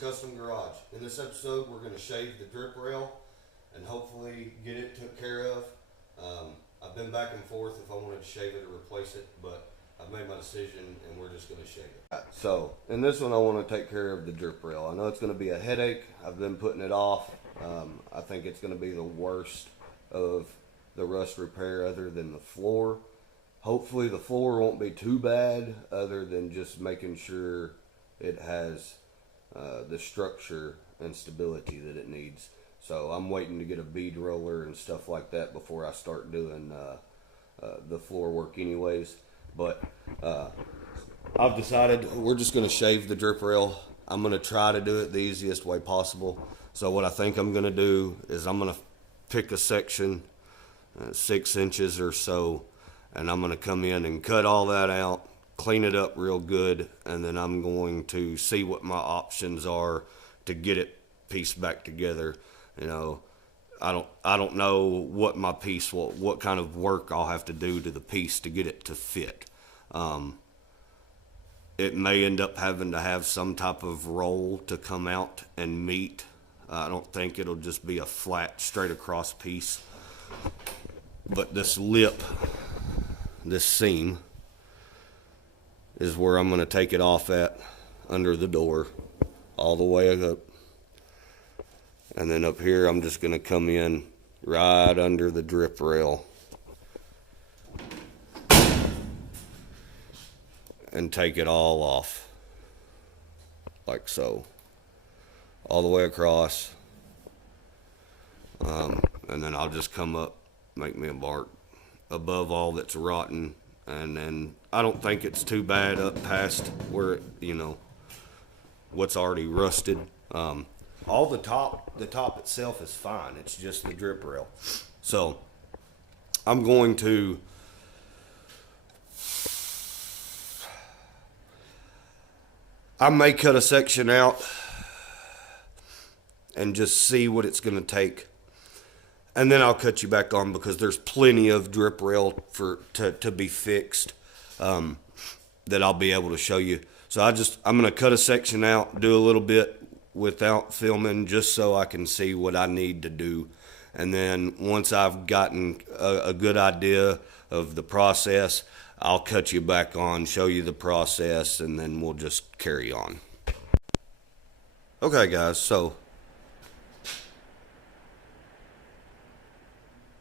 Custom Garage. In this episode, we're going to shave the drip rail and hopefully get it took care of. I've been back and forth if I wanted to shave it or replace it, but I've made my decision and we're just going to shave it. So, in this one, I want to take care of the drip rail. I know it's going to be a headache. I've been putting it off. I think it's going to be the worst of the rust repair other than the floor. Hopefully the floor won't be too bad, other than just making sure it has the structure and stability that it needs. So I'm waiting to get a bead roller and stuff like that before I start doing the floor work anyways. But I've decided we're just going to shave the drip rail. I'm going to try to do it the easiest way possible. So what I think I'm going to do is I'm going to pick a section 6 inches or so, and I'm going to come in and cut all that out, clean it up real good, and then I'm going to see what my options are to get it pieced back together. You know, I don't know what my piece will, what kind of work I'll have to do to the piece to get it to fit. It may end up having to have some type of roll to come out and meet. I don't think it'll just be a flat, straight across piece. But this lip, this seam, is where I'm going to take it off at, under the door, all the way up. And then up here, I'm just going to come in right under the drip rail and take it all off, like so, all the way across. And then I'll just come up, make me a mark above all that's rotten, and then I don't think it's too bad up past where it, you know, what's already rusted. All the top itself is fine. It's just the drip rail. So I'm going to I may cut a section out and just see what it's going to take. And then I'll cut you back on, because there's plenty of drip rail to be fixed that I'll be able to show you. So I'm going to cut a section out, do a little bit without filming, just so I can see what I need to do. And then once I've gotten a good idea of the process, I'll cut you back on, show you the process, and then we'll just carry on. Okay guys, so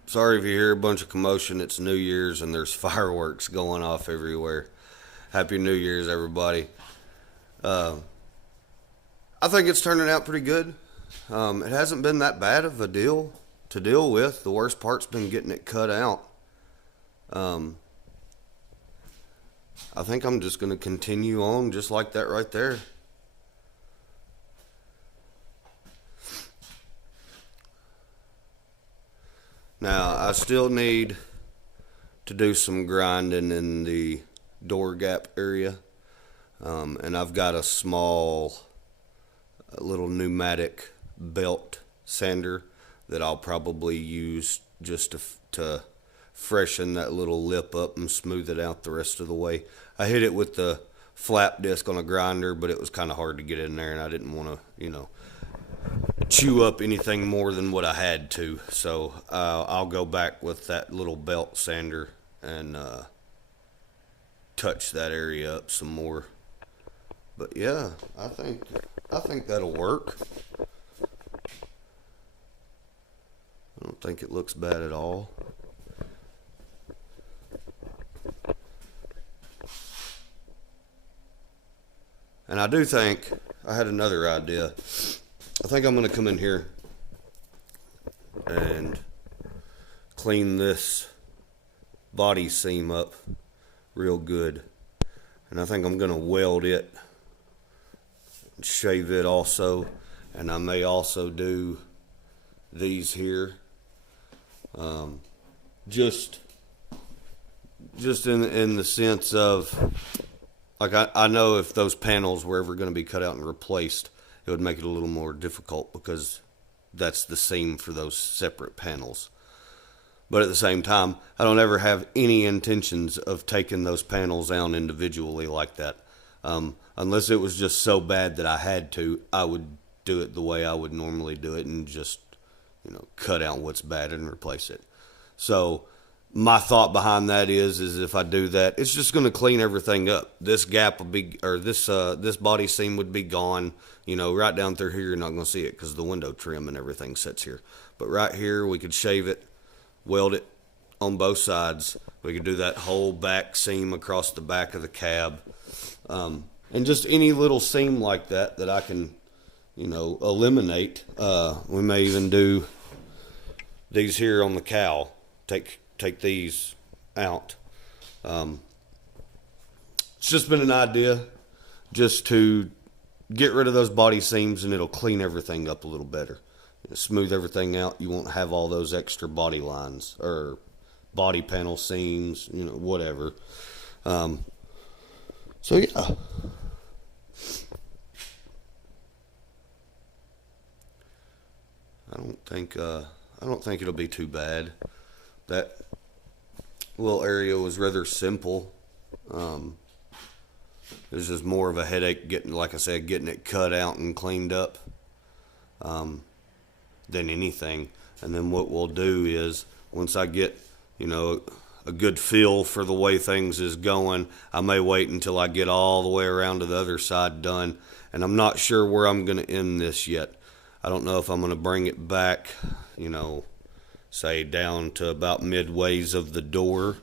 sorry if you hear a bunch of commotion. It's New Year's and there's fireworks going off everywhere. Happy New Year's, everybody. I think it's turning out pretty good. It hasn't been that bad of a deal to deal with. The worst part's been getting it cut out. I think I'm just going to continue on just like that right there. Now, I still need to do some grinding in the door gap area. And I've got a little pneumatic belt sander that I'll probably use just to freshen that little lip up and smooth it out the rest of the way. I hit it with the flap disc on a grinder, but it was kind of hard to get in there, and I didn't want to, you know, chew up anything more than what I had to. So I'll go back with that little belt sander and touch that area up some more. But yeah, I think that'll work. I don't think it looks bad at all. And I do think I had another idea. I think I'm going to come in here and clean this body seam up real good. And I think I'm going to weld it, shave it also, and I may also do these here. Just in the sense of, like, I know if those panels were ever going to be cut out and replaced, it would make it a little more difficult, because that's the seam for those separate panels. But at the same time, I don't ever have any intentions of taking those panels out individually like that. Unless it was just so bad that I had to, I would do it the way I would normally do it and just, cut out what's bad and replace it. So my thought behind that is if I do that, it's just going to clean everything up. This gap will be, or this body seam would be gone. Right down through here, you're not going to see it because the window trim and everything sits here. But right here, we could shave it, weld it on both sides. We could do that whole back seam across the back of the cab. And just any little seam like that I can, eliminate. We may even do these here on the cowl. Take these out. It's just been an idea just to get rid of those body seams, and it'll clean everything up a little better. Smooth everything out. You won't have all those extra body lines or body panel seams, whatever. So yeah. I don't think it'll be too bad. That little area was rather simple. It was just more of a headache getting it cut out and cleaned up than anything. And then what we'll do is once I get, a good feel for the way things is going, I may wait until I get all the way around to the other side done. And I'm not sure where I'm going to end this yet. I don't know if I'm going to bring it back, say down to about midways of the door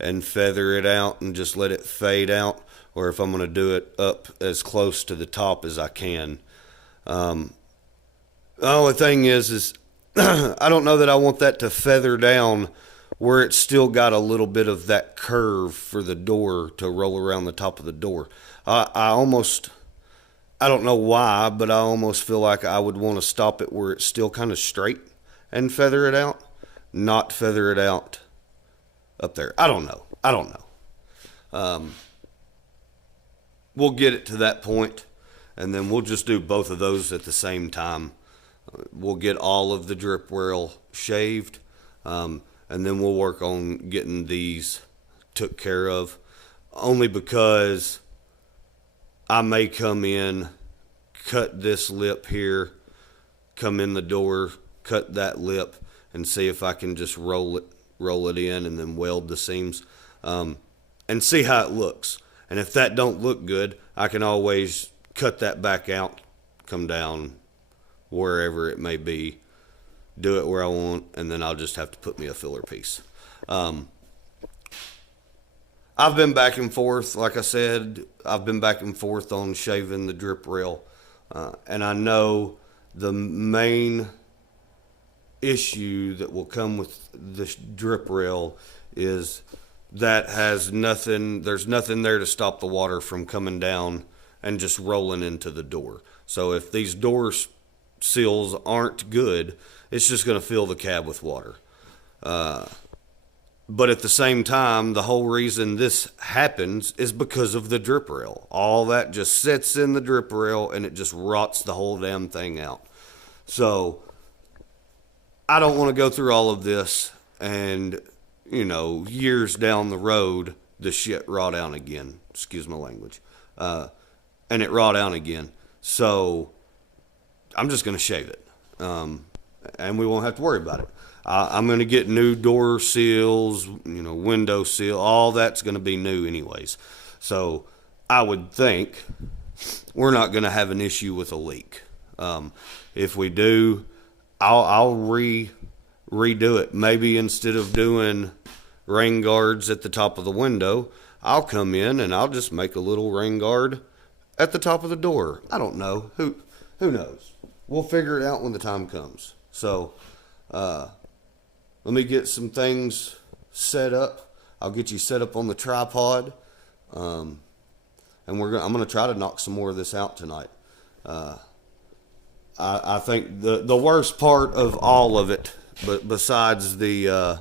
and feather it out and just let it fade out, or if I'm going to do it up as close to the top as I can. The only thing is I don't know that I want that to feather down where it's still got a little bit of that curve for the door to roll around the top of the door. I don't know why, but I almost feel like I would want to stop it where it's still kind of straight and feather it out, not feather it out up there. I don't know. We'll get it to that point, and then we'll just do both of those at the same time. We'll get all of the drip rail shaved, and then we'll work on getting these took care of, only because I may come in, cut this lip here, come in the door, cut that lip, and see if I can just roll it in and then weld the seams, and see how it looks. And if that don't look good, I can always cut that back out, come down wherever it may be, do it where I want, and then I'll just have to put me a filler piece. I've been back and forth, like I said, I've been back and forth on shaving the drip rail, and I know the main issue that will come with the drip rail is that there's nothing there to stop the water from coming down and just rolling into the door. So if these door seals aren't good, it's just going to fill the cab with water. But at the same time, the whole reason this happens is because of the drip rail. All that just sits in the drip rail and it just rots the whole damn thing out. So I don't want to go through all of this and, years down the road, the shit rot out again. Excuse my language. And it rot out again. So I'm just going to shave it. And we won't have to worry about it. I'm going to get new door seals, window seal. All that's going to be new anyways. So I would think we're not going to have an issue with a leak. If we do, I'll redo it. Maybe instead of doing rain guards at the top of the window, I'll come in and I'll just make a little rain guard at the top of the door. I don't know. Who knows? We'll figure it out when the time comes. So, let me get some things set up. I'll get you set up on the tripod. And I'm going to try to knock some more of this out tonight. I think the worst part of all of it, but besides the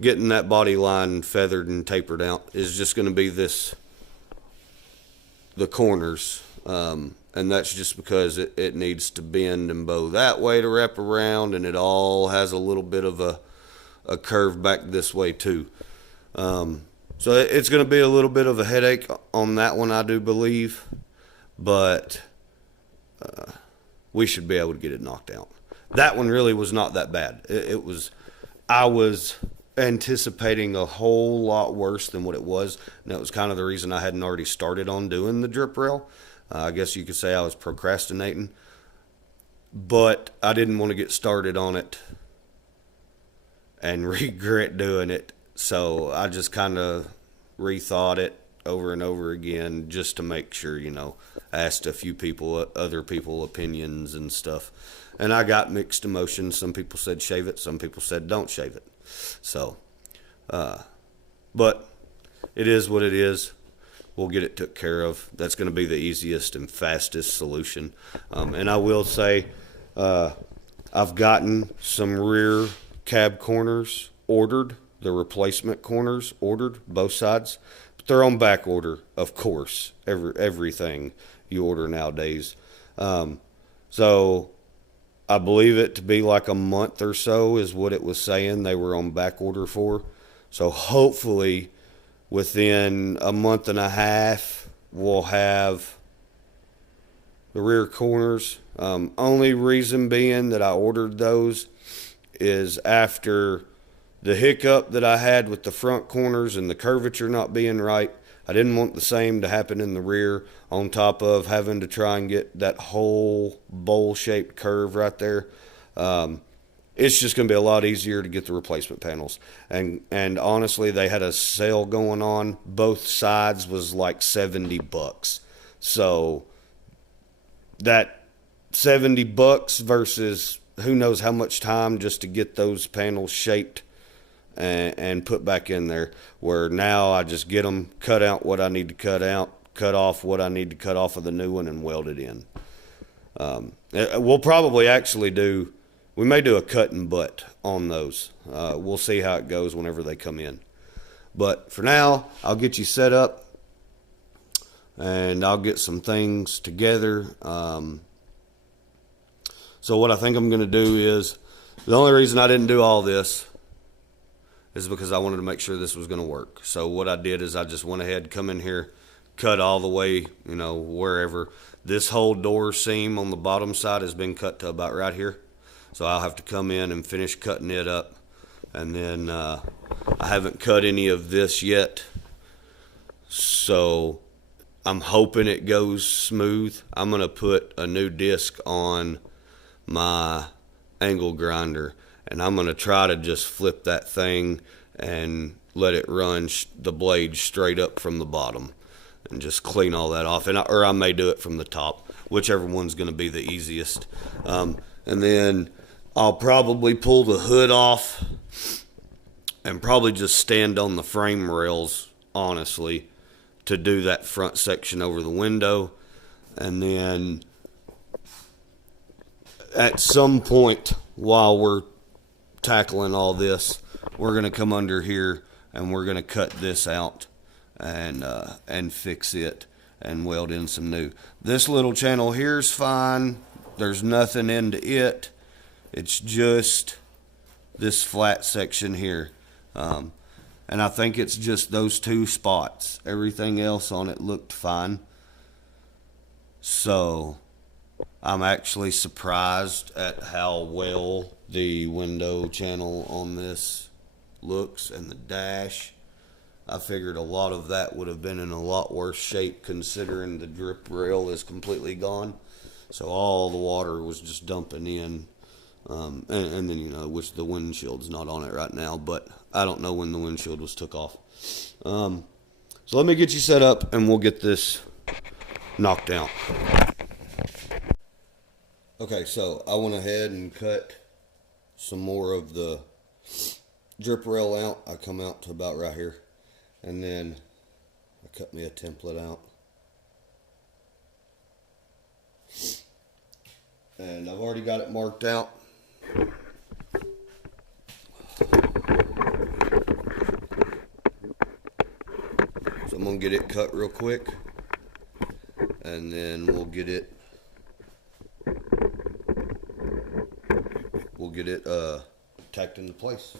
getting that body line feathered and tapered out, is just going to be the corners. And that's just because it needs to bend and bow that way to wrap around, and it all has a little bit of a curve back this way too. So it's going to be a little bit of a headache on that one, I do believe, but we should be able to get it knocked out. That one really was not that bad. I was anticipating a whole lot worse than what it was, and that was kind of the reason I hadn't already started on doing the drip rail. I guess you could say I was procrastinating, but I didn't want to get started on it and regret doing it. So I just kind of rethought it over and over again just to make sure, asked a few people, other people opinions and stuff. And I got mixed emotions. Some people said shave it. Some people said don't shave it. So, but it is what it is. We'll get it took care of. That's going to be the easiest and fastest solution. And I will say, I've gotten some rear cab corners ordered, the replacement corners ordered, both sides. But they're on back order, of course, everything you order nowadays. So I believe it to be like a month or so is what it was saying they were on back order for. So hopefully within a month and a half, we'll have the rear corners. Only reason being that I ordered those is after the hiccup that I had with the front corners and the curvature not being right. I didn't want the same to happen in the rear, on top of having to try and get that whole bowl-shaped curve right there. It's just going to be a lot easier to get the replacement panels. And honestly, they had a sale going on. Both sides was like $70. So that $70 versus who knows how much time just to get those panels shaped and put back in there, where now I just get them, cut out what I need to cut out, cut off what I need to cut off of the new one, and weld it in. We'll probably actually we may do a cut and butt on those. We'll see how it goes whenever they come in. But for now, I'll get you set up, and I'll get some things together. So what I think I'm going to do is, the only reason I didn't do all this is because I wanted to make sure this was going to work. So what I did is I just went ahead, come in here, cut all the way, wherever. This whole door seam on the bottom side has been cut to about right here. So I'll have to come in and finish cutting it up. And then I haven't cut any of this yet. So I'm hoping it goes smooth. I'm going to put a new disc on my angle grinder, and I'm going to try to just flip that thing and let it run the blade straight up from the bottom and just clean all that off. Or I may do it from the top, whichever one's going to be the easiest. And then I'll probably pull the hood off and probably just stand on the frame rails, honestly, to do that front section over the window. And then at some point while we're tackling all this, we're going to come under here and we're going to cut this out and fix it and weld in some new. This little channel here is fine. There's nothing into it. It's just this flat section here. And I think it's just those two spots. Everything else on it looked fine. So I'm actually surprised at how well the window channel on this looks, and the dash. I figured a lot of that would have been in a lot worse shape considering the drip rail is completely gone. So all the water was just dumping in. And then, which the windshield's not on it right now, but I don't know when the windshield was took off. So let me get you set up and we'll get this knocked out. Okay, so I went ahead and cut some more of the drip rail out. I come out to about right here, and then I cut me a template out. And I've already got it marked out. So I'm going to get it cut real quick, and then we'll get it tacked into place.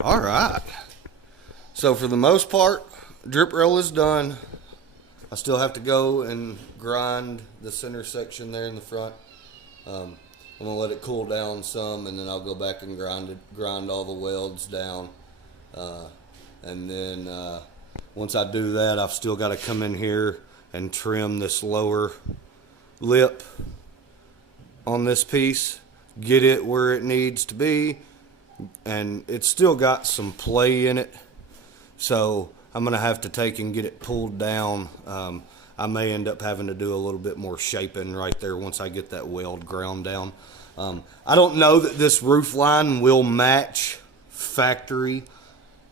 All right. So for the most part, drip rail is done. I still have to go and grind the center section there in the front. I'm gonna let it cool down some, and then I'll go back and grind all the welds down. And then once I do that, I've still got to come in here and trim this lower lip on this piece, get it where it needs to be, and it's still got some play in it, so I'm gonna have to take and get it pulled down. I may end up having to do a little bit more shaping right there once I get that weld ground down. I don't know that this roof line will match factory.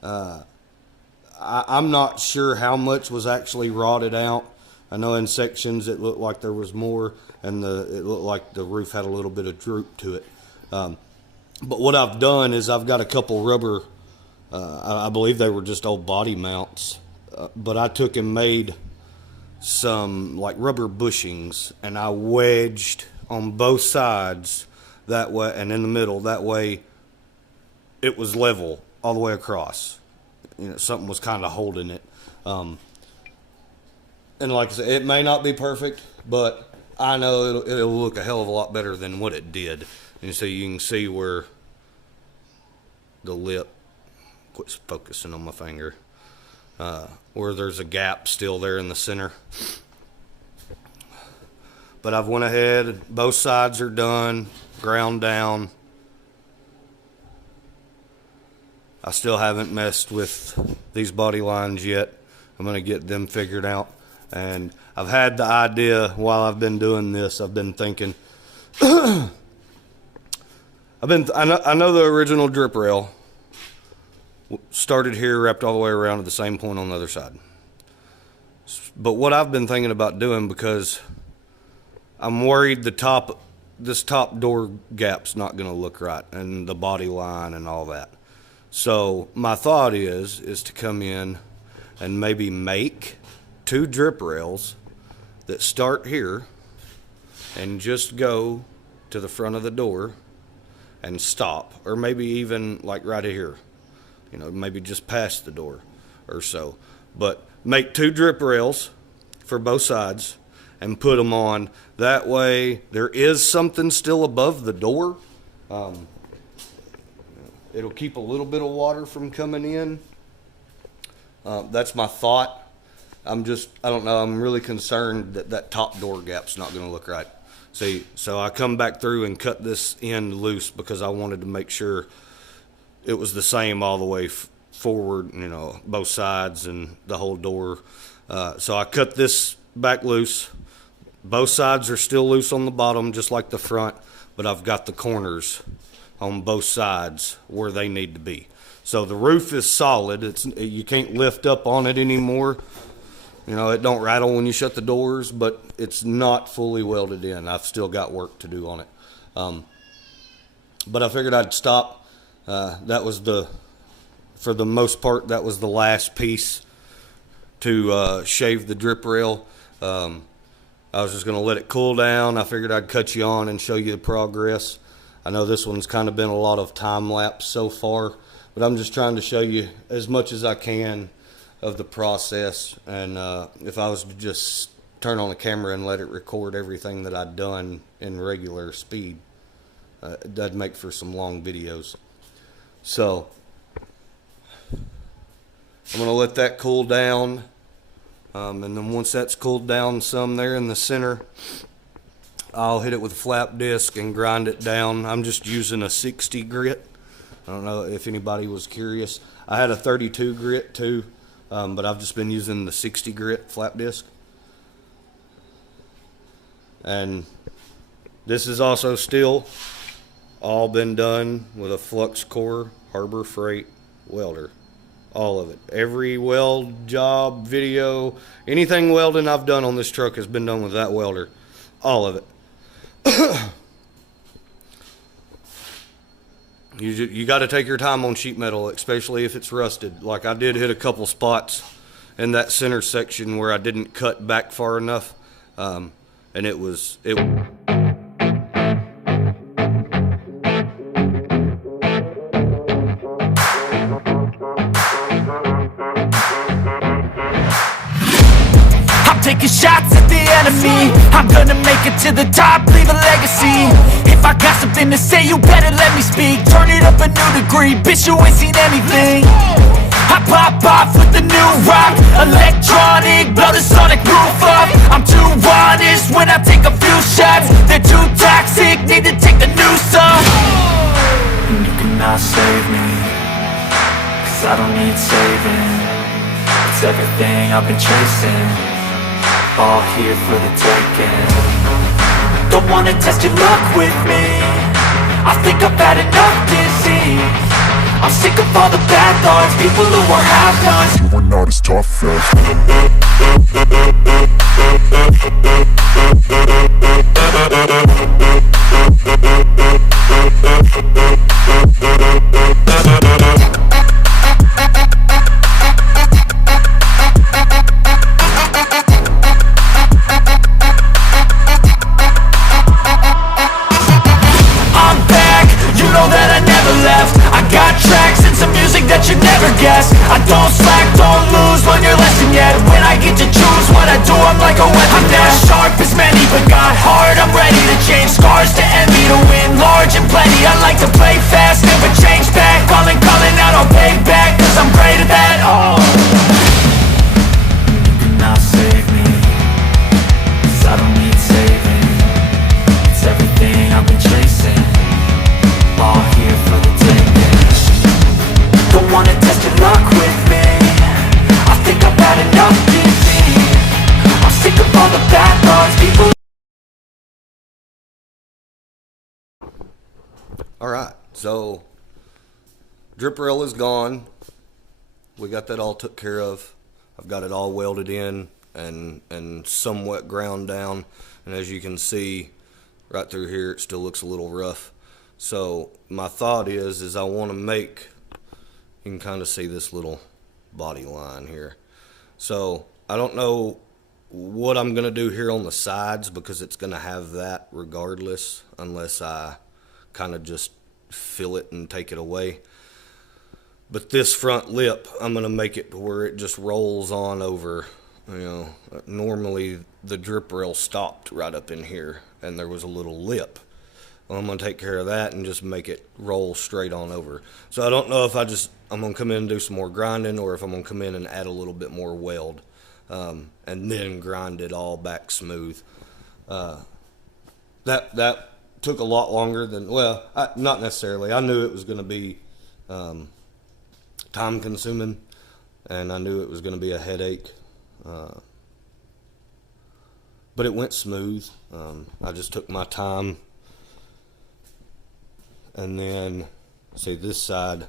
I'm not sure how much was actually rotted out. I know in sections it looked like there was more, and it looked like the roof had a little bit of droop to it. But what I've done is I've got a couple rubber, I believe they were just old body mounts, but I took and made some like rubber bushings, and I wedged on both sides that way, and in the middle, that way it was level all the way across. You know, something was kind of holding it. And like I said, it may not be perfect, but I know it'll look a hell of a lot better than what it did. And so you can see where the lip, quit focusing on my finger, where there's a gap still there in the center. But I've went ahead, both sides are done, ground down. I still haven't messed with these body lines yet. I'm going to get them figured out. And I've had the idea while I've been doing this, I've been thinking, I know the original drip rail started here, wrapped all the way around to the same point on the other side. But what I've been thinking about doing, because I'm worried this top door gap's not going to look right, and the body line and all that. So my thought is to come in and maybe make 2 drip rails that start here and just go to the front of the door and stop, or maybe even like right here, you know, maybe just past the door or so. But make 2 drip rails for both sides and put them on. That way there is something still above the door. It'll keep a little bit of water from coming in. That's my thought. I don't know, I'm really concerned that top door gap's not gonna look right. See, so I come back through and cut this end loose because I wanted to make sure it was the same all the way forward, you know, both sides and the whole door. So I cut this back loose. Both sides are still loose on the bottom, just like the front, but I've got the corners on both sides where they need to be. So the roof is solid. You can't lift up on it anymore. You know, it don't rattle when you shut the doors, but it's not fully welded in. I've still got work to do on it. But I figured I'd stop. That was for the most part, that was the last piece to shave the drip rail. I was just going to let it cool down. I figured I'd cut you on and show you the progress. I know this one's kind of been a lot of time lapse so far, but I'm just trying to show you as much as I can of the process. And if I was to just turn on the camera and let it record everything that I'd done in regular speed, that'd make for some long videos. So I'm going to let that cool down. And then once that's cooled down some there in the center, I'll hit it with a flap disc and grind it down. I'm just using a 60 grit. I don't know if anybody was curious. I had a 32 grit too, but I've just been using the 60 grit flap disc. And this is also still all been done with a flux core Harbor Freight welder. All of it. Every weld job, video, anything welding I've done on this truck has been done with that welder. All of it. You got to take your time on sheet metal, especially if it's rusted. Like I did hit a couple spots in that center section where I didn't cut back far enough, and it taking shots at the enemy. I'm gonna make it to the top, leave a legacy. If I got something to say, you better let me speak. Turn it up a new degree, bitch, you ain't seen anything. I pop off with the new rock, electronic, blow the sonic roof up. I'm too honest when I take a few shots. They're too toxic, need to take the noose off. And you cannot save me, 'cause I don't need saving. It's everything I've been chasing, all here for the taking. Don't wanna test your luck with me, I think I've had enough disease. I'm sick of all the bad thoughts, people who are half-nots. You are not as tough as I'm back, you know that I never left. I got tracks and some music that you never guessed. I don't slack, don't lose, learn your lesson yet. When I get to choose what I do, I'm like a weapon. I'm not sharp as many, but got hard, I'm ready to change. Scars to envy, to win large and plenty. I like to play fast, never change back. Calling out, I'll pay back, 'cause I'm great at that. Oh, you cannot save me, 'cause I don't need saving. It's everything I've been chasing, all here for the taking. Don't wanna test your luck with me, I think I've had enough disease. I'm sick of all the bad thoughts, people. Alright, so drip rail is gone. We got that all took care of. I've got it all welded in and somewhat ground down. And as you can see right through here, it still looks a little rough. So my thought is I want to make, you can kind of see this little body line here. So I don't know what I'm going to do here on the sides, because it's going to have that regardless, unless I kind of just fill it and take it away. But this front lip, I'm going to make it to where it just rolls on over. You know, normally the drip rail stopped right up in here and there was a little lip. Well, I'm going to take care of that and just make it roll straight on over. So I don't know if I'm going to come in and do some more grinding, or if I'm going to come in and add a little bit more weld, and then grind it all back smooth. That took a lot longer than, well, not necessarily. I knew it was going to be time consuming, and I knew it was going to be a headache, but it went smooth. I just took my time. And then, see, this side,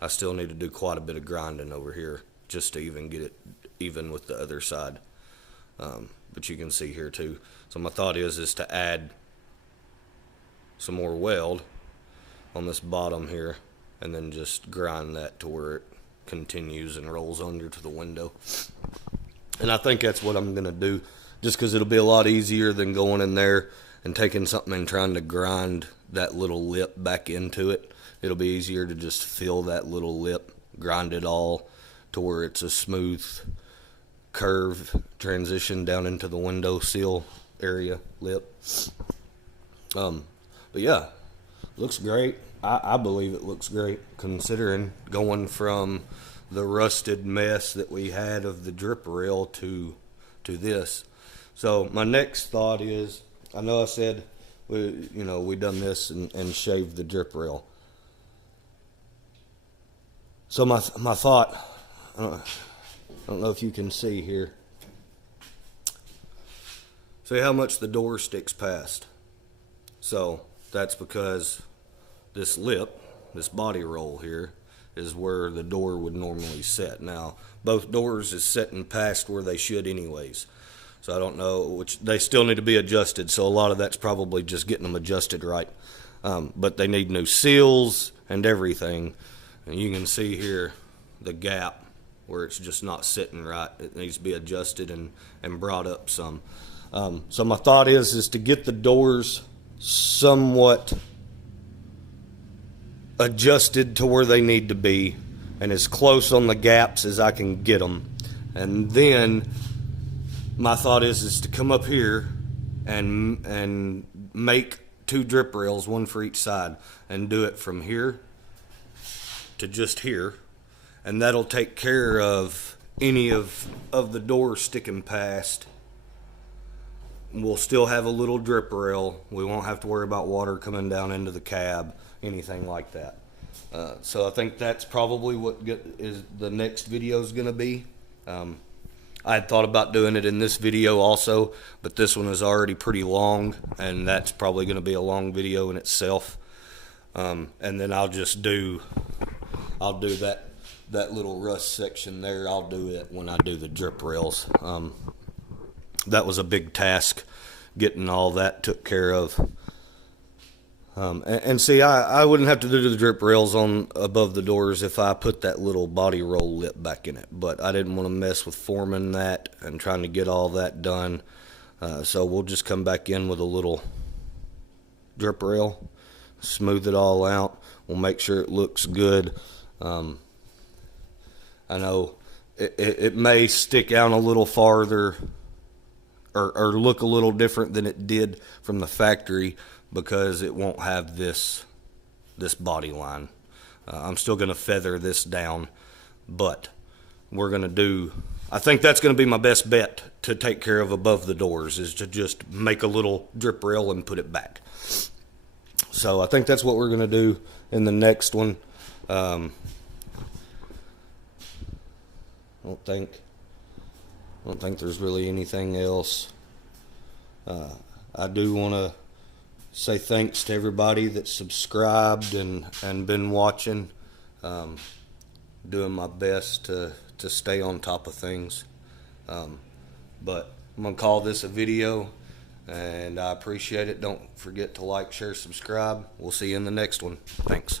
I still need to do quite a bit of grinding over here just to even get it even with the other side. But you can see here too. So my thought is to add some more weld on this bottom here, and then just grind that to where it continues and rolls under to the window. And I think that's what I'm going to do, just because it'll be a lot easier than going in there and taking something and trying to grind that little lip back into it. It'll be easier to just fill that little lip, grind it all to where it's a smooth curve transition down into the window sill area lip. But yeah, looks great. I believe it looks great, considering going from the rusted mess that we had of the drip rail to this. So my next thought is, I know I said we done this and shaved the drip rail. So my thought, I don't know if you can see here. See how much the door sticks past. So that's because this lip, this body roll here, is where the door would normally sit. Now, both doors is sitting past where they should anyways. So I don't know, which they still need to be adjusted. So a lot of that's probably just getting them adjusted right. But they need new seals and everything. And you can see here the gap where it's just not sitting right. It needs to be adjusted and brought up some. So my thought is to get the doors somewhat adjusted to where they need to be, and as close on the gaps as I can get them. And then my thought is to come up here and make 2 drip rails, 1 for each side, and do it from here to just here, and that'll take care of any of the doors sticking past. We'll still have a little drip rail. We won't have to worry about water coming down into the cab, anything like that. So I think that's probably what is the next video is going to be. I had thought about doing it in this video also, but this one is already pretty long, and that's probably going to be a long video in itself. And then I'll do that little rust section there. I'll do it when I do the drip rails. That was a big task, getting all that took care of. And see, I wouldn't have to do the drip rails on above the doors if I put that little body roll lip back in it. But I didn't want to mess with forming that and trying to get all that done. So we'll just come back in with a little drip rail, smooth it all out. We'll make sure it looks good. I know it may stick out a little farther or look a little different than it did from the factory, because it won't have this body line. I'm still going to feather this down, but I think that's going to be my best bet to take care of above the doors, is to just make a little drip rail and put it back. So I think that's what we're going to do in the next one. I don't think there's really anything else. I do want to say thanks to everybody that subscribed and been watching. Doing my best to stay on top of things. But I'm going to call this a video, and I appreciate it. Don't forget to like, share, subscribe. We'll see you in the next one. Thanks.